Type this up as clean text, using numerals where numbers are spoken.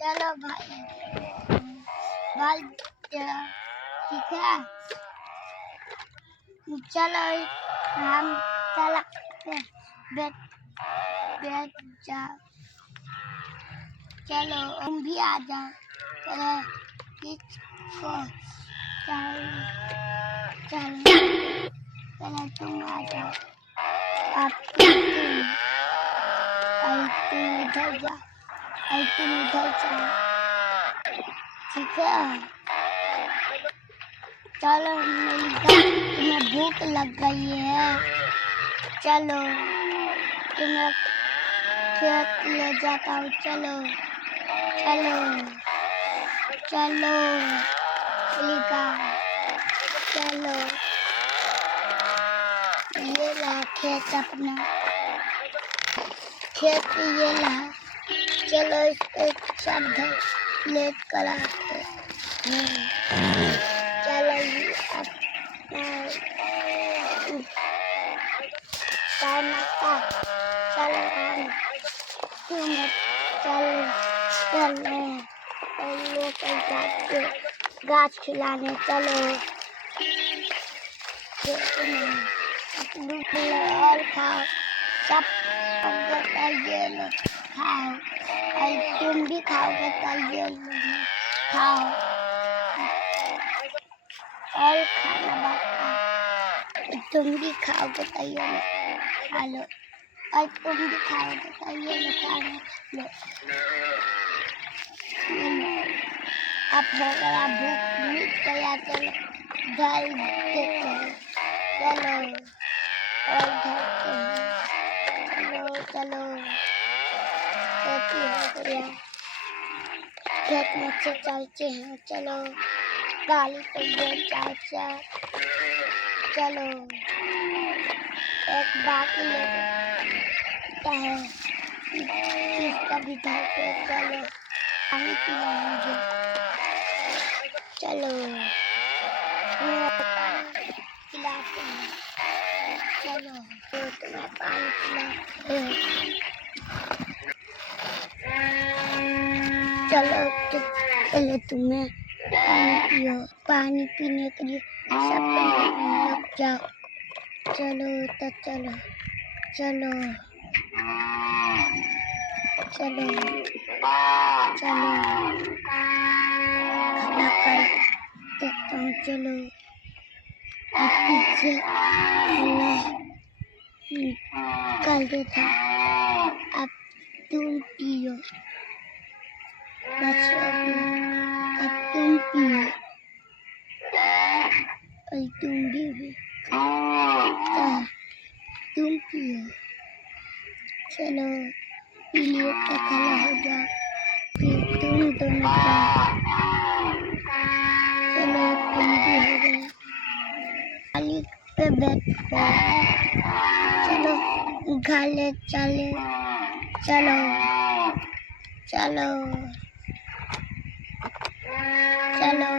चलो भाई भाई ठीक है। चलो हम चलते बैठ बैठ जाओ। चलो तुम भी आ जाओ। चलो किसको चलो चलो तुम आ जाओ। अब तुम इधर जाओ। तुम इधर जाओ ठीक है। चलो तुम्हें भूख लग गई है। चलो तुम्हें खेत ले जाता हूँ। चलो चलो चलो लिखा। चलो ये ला खेत अपना खेत ये ला। चलो इसको सब ले कर आते हैं। चलो ये चलो चलो गाछ खिलाने चलो। और खाओ सब ये लो खाओ। और तुम भी खाओगे तो ये खाओ। और खाना बाका तुम भी खाओगे तो ये खा लो। और तुम भी खाओगे तो ये लो खाना लो। अब हो गया भूख मिट गया। चलो डाल देते हैं। चलो और धरते हैं। चलो चलो खेती हो गया। खेत में से चलते हैं। चलो गाली तो बैठ चाचा। चलो एक बाकी लेता है इसका भी धर के। चलो पानी पिलाएंगे। चलो पिलाते हैं। चलो तुम्हें पानी पिलाते हैं। चलो चलो तुम्हें पानी पियो। पानी पीने के लिए सब लोग जाओ। चलो तो चलो चलो चलो चलो खाना कर देता हूँ। चलो पीछे कर देता। अब तुम पियो। अब तुम पियो। और तुम भी तुम पियो। चलो पी लियो तो खाना हो जाओ। फिर तुम दोनों चलो तुम भी हो गए। खाली पे बैठो। चलो घाले चले। चलो चलो चलो